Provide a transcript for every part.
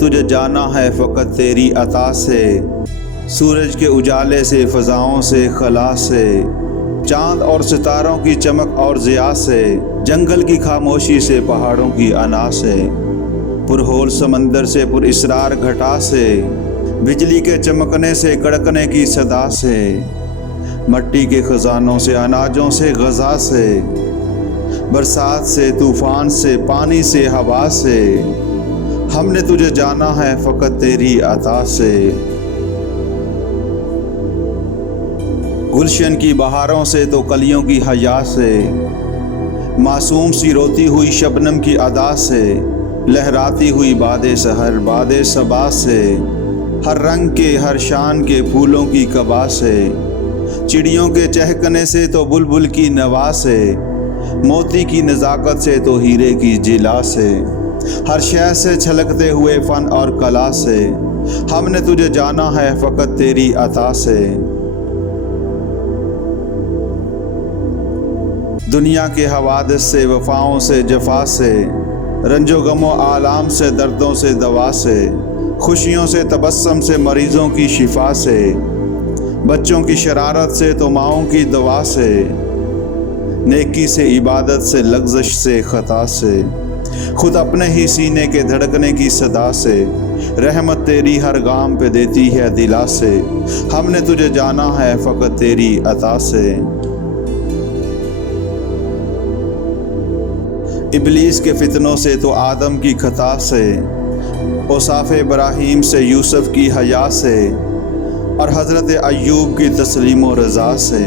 تجھے جانا ہے فقط تیری عطا سے، سورج کے اجالے سے، فضاؤں سے، خلا سے، چاند اور ستاروں کی چمک اور ضیاء سے، جنگل کی خاموشی سے، پہاڑوں کی انا سے، پرہول سمندر سے، پر اسرار گھٹا سے، بجلی کے چمکنے سے، کڑکنے کی صدا سے، مٹی کے خزانوں سے، اناجوں سے، غذا سے، برسات سے، طوفان سے، پانی سے، ہوا سے، ہم نے تجھے جانا ہے فقط تیری عطا سے۔ گلشن کی بہاروں سے تو کلیوں کی حیا سے، معصوم سی روتی ہوئی شبنم کی ادا سے، لہراتی ہوئی باد سحر، باد صبا سے، ہر رنگ کے، ہر شان کے پھولوں کی کبا سے، چڑیوں کے چہکنے سے تو بلبل کی نوا سے، موتی کی نزاکت سے تو ہیرے کی جلا سے، ہر شے سے چھلکتے ہوئے فن اور کلا سے، ہم نے تجھے جانا ہے فقط تیری عطا سے۔ دنیا کے حوادث سے، وفاؤں سے، جفا سے، رنج و غم و آلام سے، دردوں سے، دوا سے، خوشیوں سے، تبسم سے، مریضوں کی شفا سے، بچوں کی شرارت سے تو ماؤں کی دعا سے، نیکی سے، عبادت سے، لغزش سے، خطا سے، خود اپنے ہی سینے کے دھڑکنے کی صدا سے، رحمت تیری ہر گام پہ دیتی ہے دلا سے، ہم نے تجھے جانا ہے فقط تیری عطا سے۔ ابلیس کے فتنوں سے تو آدم کی خطا سے، اوصاف ابراہیم سے، یوسف کی حیا سے، اور حضرت ایوب کی تسلیم و رضا سے،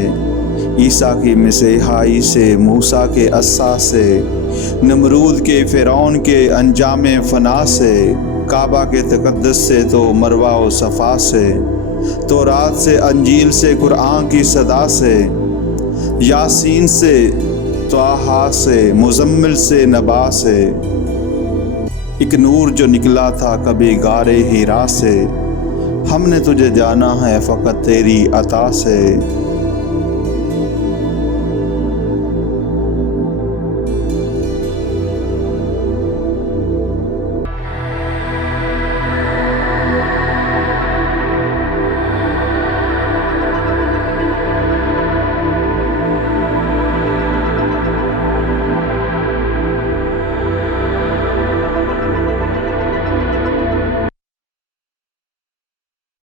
عیسیٰ کی مسیحائی سے، موسیٰ کے عصا سے، نمرود کے، فرعون کے انجام فنا سے، کعبہ کے تقدس سے تو مروہ و صفا سے، تورات سے، انجیل سے، قرآن کی صدا سے، یاسین سے، طٰہٰ سے، مزمل سے، نبا سے، ایک نور جو نکلا تھا کبھی غار حرا سے، ہم نے تجھے جانا ہے فقط تیری عطا سے۔